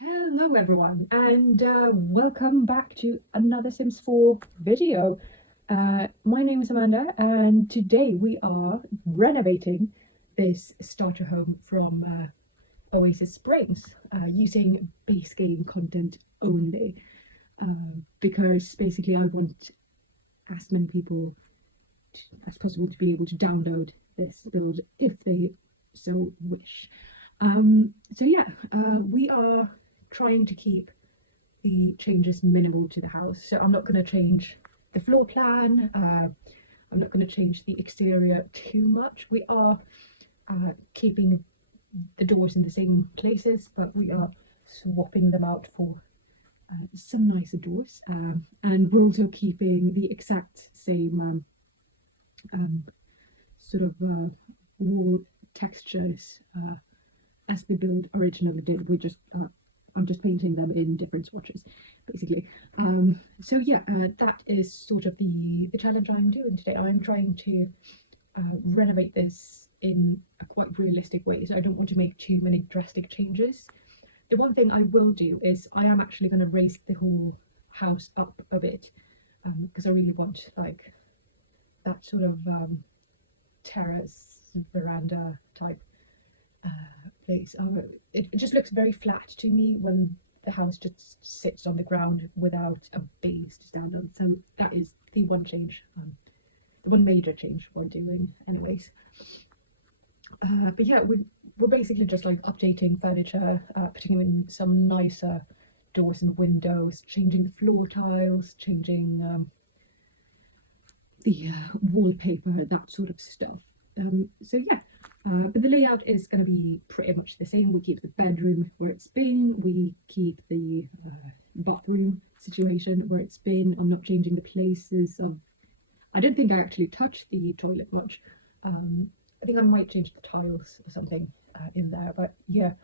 Hello everyone, and welcome back to another Sims 4 video. My name is Amanda, and today we are renovating this starter home from Oasis Springs using base game content only, because basically I want as many people as possible to be able to download this build if they so wish. So yeah, we are trying to keep the changes minimal to the house. So I'm not going to change the floor plan. I'm not going to change the exterior too much. We are keeping the doors in the same places, but we are swapping them out for some nicer doors. And we're also keeping the exact same sort of wall textures as the build originally did. I'm just painting them in different swatches, basically. So yeah, that is sort of the challenge I'm doing today. I'm trying to renovate this in a quite realistic way, so I don't want to make too many drastic changes. The one thing I will do is I am actually going to raise the whole house up a bit, because I really want like that sort of terrace veranda type place. It just looks very flat to me when the house just sits on the ground without a base to stand on. So that is the one change, the one major change we're doing anyways. But yeah, we're basically just like updating furniture, putting in some nicer doors and windows, changing the floor tiles, changing the wallpaper, that sort of stuff. So yeah, but the layout is going to be pretty much the same. We keep the bedroom where it's been, we keep the bathroom situation where it's been. I'm not changing the places of, I don't think I actually touched the toilet much. I think I might change the tiles or something in there, but yeah,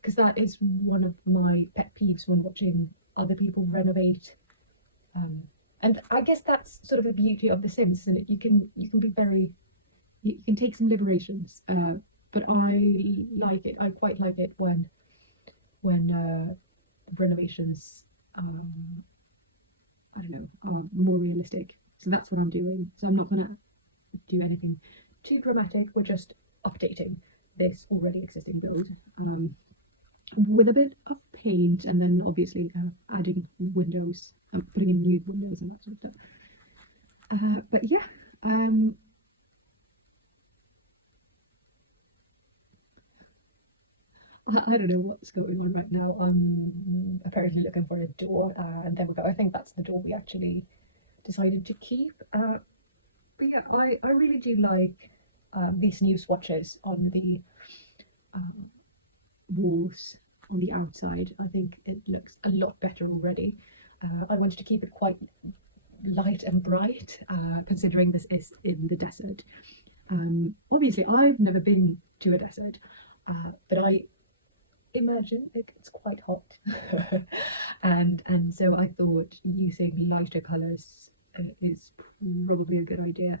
because that is one of my pet peeves when watching other people renovate. And I guess that's sort of the beauty of The Sims, isn't it? You can be very, you can take some liberations, but I like it. I quite like it when renovations, I don't know, are more realistic. So that's what I'm doing. So I'm not gonna do anything too dramatic. We're just updating this already existing build with a bit of paint, and then obviously adding windows, putting in new windows and that sort of stuff. But yeah. I don't know what's going on right now. I'm apparently looking for a door, and there we go. I think that's the door we actually decided to keep. But yeah, I really do like these new swatches on the walls on the outside. I think it looks a lot better already. I wanted to keep it quite light and bright, considering this is in the desert. Obviously, I've never been to a desert, but I imagine it's quite hot. and so I thought using lighter colours is probably a good idea,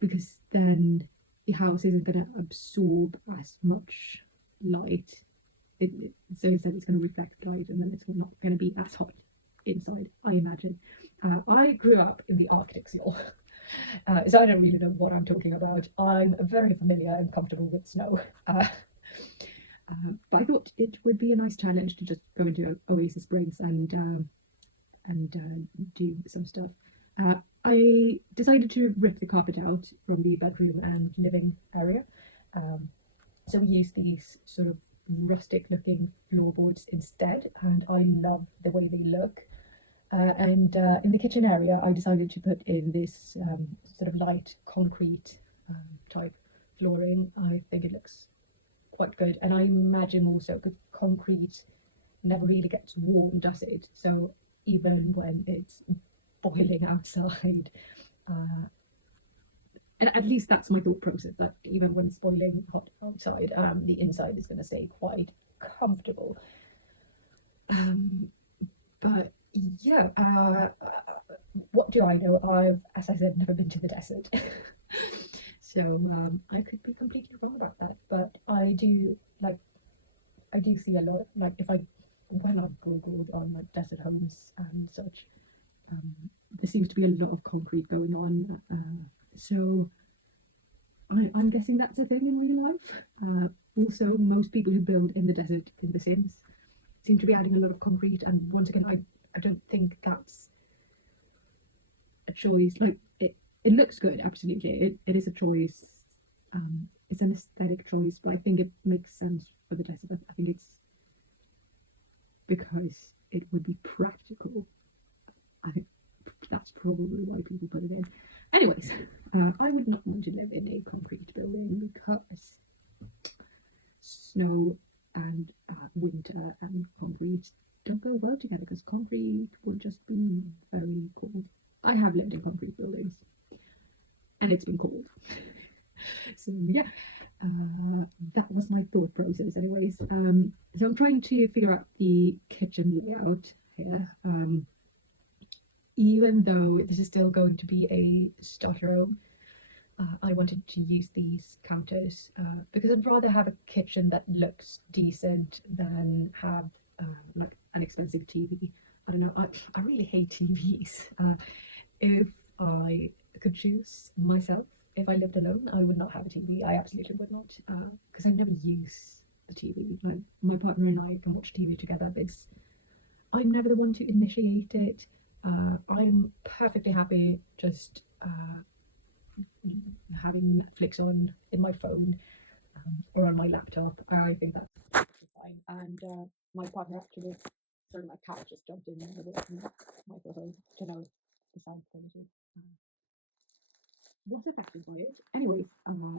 because then the house isn't going to absorb as much light. So instead it's going to reflect light, and then it's not going to be as hot inside, I imagine. I grew up in the Arctic still. So I don't really know what I'm talking about. I'm very familiar and comfortable with snow. But I thought it would be a nice challenge to just go into Oasis Springs and do some stuff. I decided to rip the carpet out from the bedroom and living area. So we used these sort of rustic looking floorboards instead, and I love the way they look. And in the kitchen area, I decided to put in this sort of light concrete type flooring. I think it looks quite good, and I imagine also because concrete never really gets warm, does it? So even when it's boiling outside, and at least that's my thought process, that even when it's boiling hot outside, the inside is going to stay quite comfortable. But yeah, what do I know? I've, as I said, never been to the desert. So I could be completely wrong about that, but I do like I do see a lot, like if I when I've googled on like desert homes and such, um, there seems to be a lot of concrete going on. So I'm guessing that's a thing in real life. Also, most people who build in the desert in The Sims seem to be adding a lot of concrete, and once again, I don't think that's a choice. Like it looks good, absolutely. It is a choice. It's an aesthetic choice, but I think it makes sense for the desert. I think it's because it would be practical. I think that's probably why people put it in. Anyways, I would not want to live in a concrete building because snow and winter and concrete don't go well together, because concrete would just be very cold. I have lived in concrete buildings and it's been cold. So yeah, that was my thought process anyways. So I'm trying to figure out the kitchen layout here. Even though this is still going to be a starter room, I wanted to use these counters because I'd rather have a kitchen that looks decent than have like an expensive TV. I don't know, I really hate TVs. If I could choose myself, if I lived alone, I would not have a TV. I absolutely would not, because I never use the TV. Like my partner and I can watch TV together, but I'm never the one to initiate it. I'm perfectly happy just having Netflix on in my phone or on my laptop. I think that's fine. And my partner actually, sorry, my cat just jumped in the microphone to know the sound quality. Was affected by it. Anyways,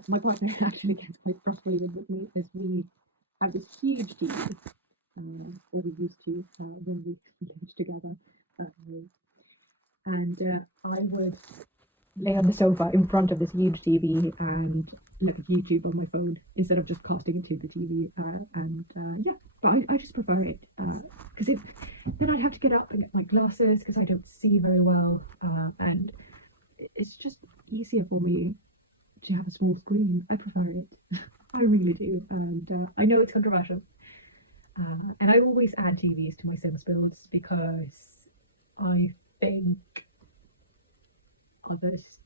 my partner actually gets quite frustrated with me as we have this huge TV, or we used to when we lived together. And I would lay on the sofa in front of this huge TV and look at YouTube on my phone instead of just casting it to the TV. Yeah, but I just prefer it because then I'd have to get up and get my glasses because I don't see very well, and it's just easier for me to have a small screen. I prefer it. I really do, and I know it's controversial. And I always add TVs to my Sims builds because I think others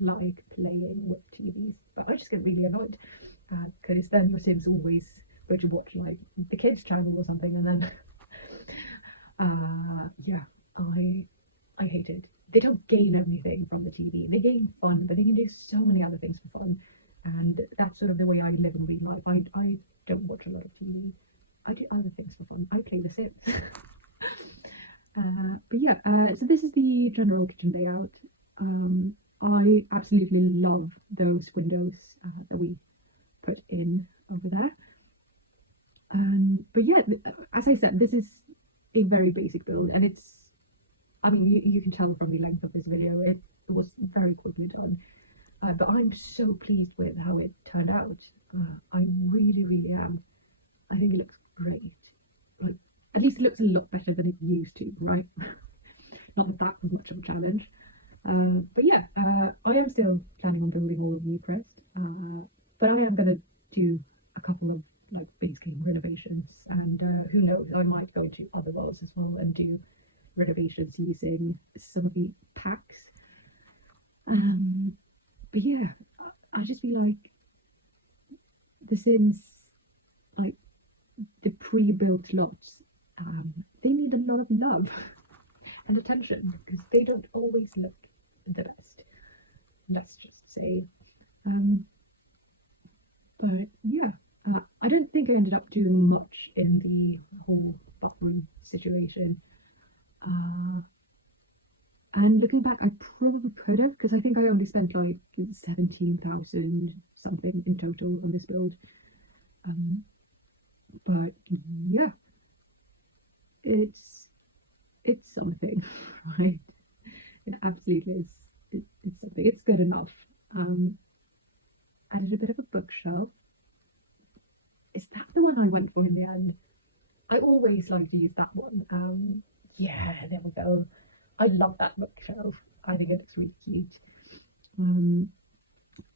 like playing with TVs, but I just get really annoyed because then your Sims always go to watch like the kids channel or something, and then yeah, I hate it. They don't gain anything from the TV. They gain fun, but they can do so many other things for fun, and that's sort of the way I live in real life. I don't watch a lot of TV. I do other things for fun. I play The Sims. But yeah, so this is the general kitchen layout. I absolutely love those windows that we put in over there. But yeah, as I said, this is a very basic build, and I mean, you can tell from the length of this video, it was very quickly done. But I'm so pleased with how it turned out. I really, really am. I think it looks great. Like, at least it looks a lot better than it used to, right? Not that that was much of a challenge. But yeah, I am still planning on building all of Newcrest, but I am going to do a couple of like big scale renovations, and who knows, I might go into other worlds as well and do renovations using some of the packs. But yeah, I just feel like The Sims, like the pre-built lots, they need a lot of love and attention because they don't always look the best, let's just say. But yeah, I don't think I ended up doing much in the whole bathroom situation. And looking back, I probably could have, because I think I only spent like 17,000 something in total on this build. But yeah, it's something, right? It absolutely is. It's something. It's good enough. Added a bit of a bookshelf. Is that the one I went for in the end? I always like to use that one. Yeah, there we go. I love that bookshelf. I think it looks really cute.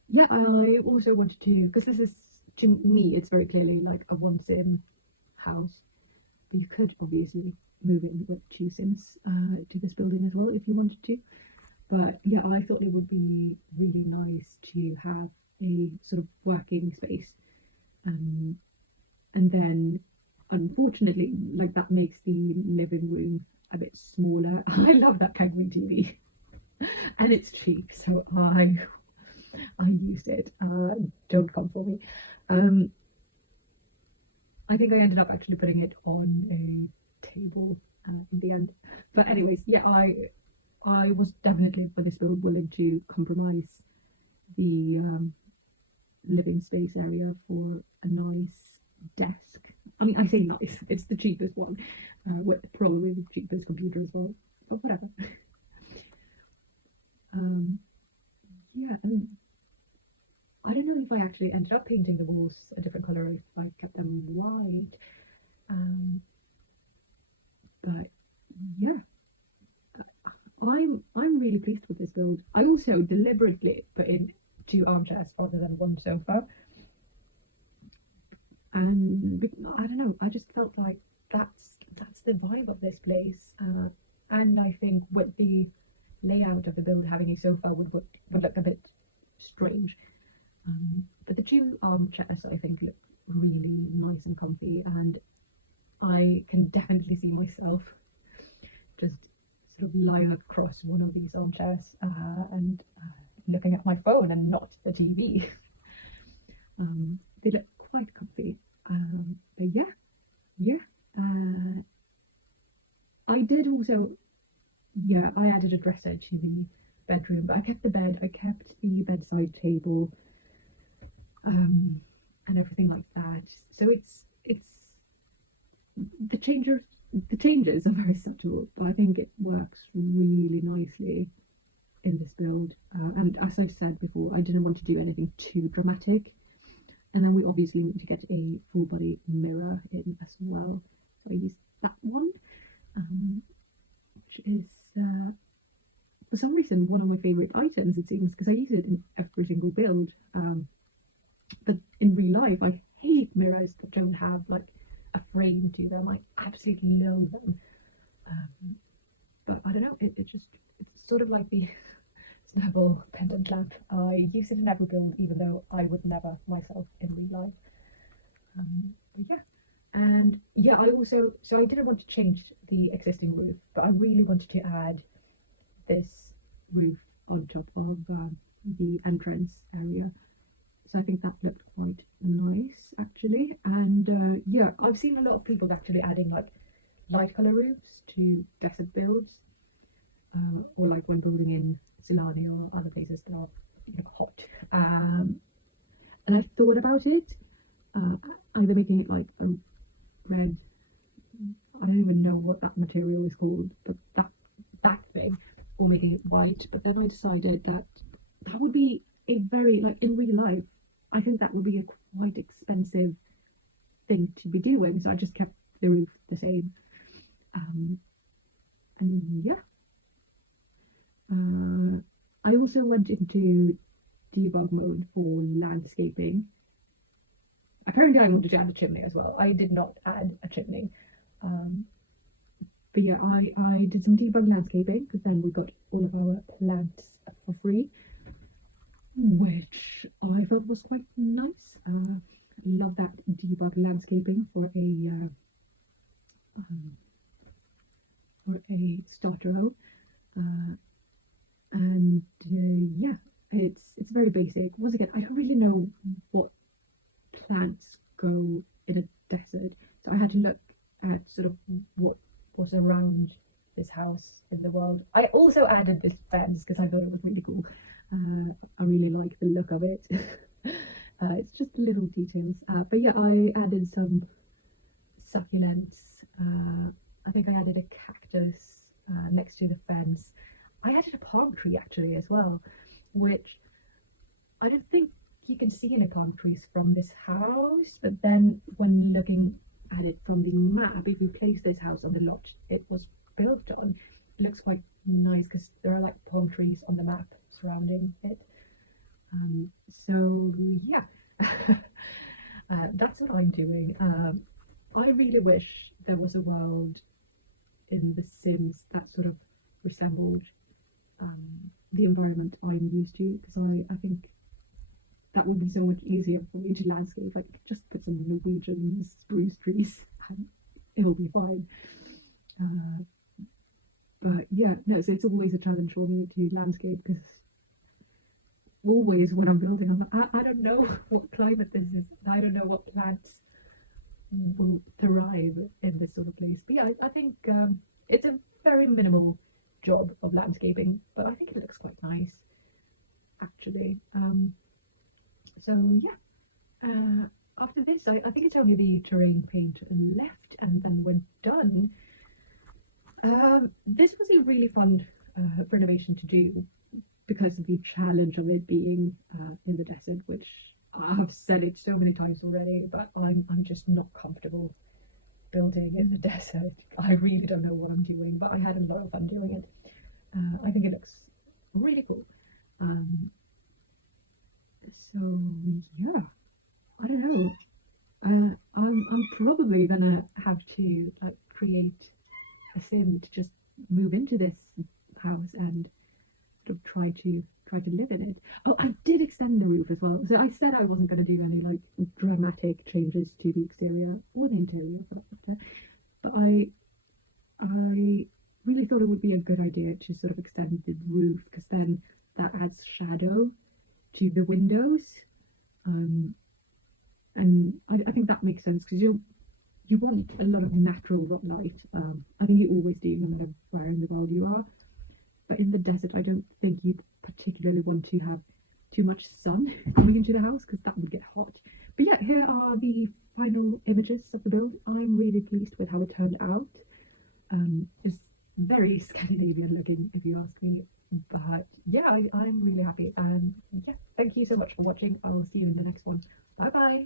Yeah, I also wanted to, because this is to me it's very clearly like a one sim house, but you could obviously move in with 2 sims to this building as well if you wanted to. But yeah, I thought it would be really nice to have a sort of working space, and then unfortunately, like, that makes the living room a bit smaller. I love that kind of TV, and it's cheap, so I used it. Don't come for me. I think I ended up actually putting it on a table in the end. But anyways, yeah, I was definitely for this build willing to compromise the living space area for a nice desk. I mean, I say nice, it's the cheapest one, with probably the cheapest computer as well, but whatever. Yeah, and I don't know if I actually ended up painting the walls a different colour if I kept them white. But yeah, I'm really pleased with this build. I also deliberately put in 2 armchairs rather than 1 sofa, and I don't know, I just felt like that's the vibe of this place, and I think with the layout of the build, having a sofa would look a bit strange. But the 2 armchairs I think look really nice and comfy, and I can definitely see myself just sort of lying across one of these armchairs and looking at my phone and not the TV. They look quite comfy. But yeah. I did also, yeah, I added a dresser to the bedroom, but I kept the bed, I kept the bedside table, and everything like that. So it's the changes are very subtle, but I think it works really nicely in this build. And as I've said before, I didn't want to do anything too dramatic. And then we obviously need to get a full body mirror in as well. So I used that one, which is for some reason one of my favourite items, it seems, because I use it in every single build. But in real life, I hate mirrors that don't have like a frame to them. I absolutely love them. But I don't know, it's sort of like the Snapple pendant lamp. I use it in every build, even though I would never myself in real life. But yeah, and yeah, I didn't want to change the existing roof, but I really wanted to add this roof on top of the entrance area. So I think that looked quite nice actually. And yeah, I've seen a lot of people actually adding like light colour roofs to desert builds, or like when building in Silani or other places that are, you know, hot. And I've thought about it, either making it like a red, I don't even know what that material is called, but that thing, or making it white. But then I decided that would be a very, like, in real life, I think that would be a quite expensive thing to be doing, so I just kept the roof the same. And yeah, I also went into debug mode for landscaping. Apparently I wanted to add a chimney as well. I did not add a chimney, but yeah, I did some debug landscaping, because then we got all of our plants for free, which I felt was quite nice. Love that debug landscaping for a starter home. And yeah, it's very basic. Once again, I don't really know what plants grow in a desert, so I had to look at sort of what was around this house in the world. I also added this fence because I thought it was really cool. I really like the look of it. It's just little details, but yeah, I added some succulents. I think I added a cactus next to the fence. I added a palm tree actually as well, which I don't think you can see any palm trees from this house, but then when looking at it from the map, if we place this house on the lot it was built on, it looks quite nice because there are like palm trees on the map surrounding it. So yeah. That's what I'm doing. I really wish there was a world in The Sims that sort of resembled the environment I'm used to, because I think that would be so much easier for me to landscape. Like, just put some Norwegian spruce trees and it'll be fine. Uh, but yeah, no, so it's always a challenge for me to landscape, because always when I'm building, I'm like, I don't know what climate this is. I don't know what plants will thrive in this sort of place. But yeah, I think it's a very minimal job of landscaping, but I think it looks quite nice actually. So yeah, after this, I think it's only the terrain paint left, and then we're done. This was a really fun renovation to do, because of the challenge of it being in the desert, which I've said it so many times already, but I'm just not comfortable building in the desert. I really don't know what I'm doing, but I had a lot of fun doing it. I think it looks really cool. Um, so yeah, I don't know. I'm probably gonna have to create a sim to just move into this house and sort of try to live in it. Oh, I did extend the roof as well. So I said I wasn't going to do any like dramatic changes to the exterior or the interior, but I really thought it would be a good idea to sort of extend the roof, because then that adds shadow to the windows. Um, and I think that makes sense, because you want a lot of natural light. I think you always do, no matter where in the world you are. But in the desert, I don't think you'd particularly want to have too much sun coming into the house, because that would get hot. But yeah, here are the final images of the build. I'm really pleased with how it turned out. It's very Scandinavian looking, if you ask me. But yeah, I'm really happy. And yeah, thank you so much for watching. I'll see you in the next one. Bye bye.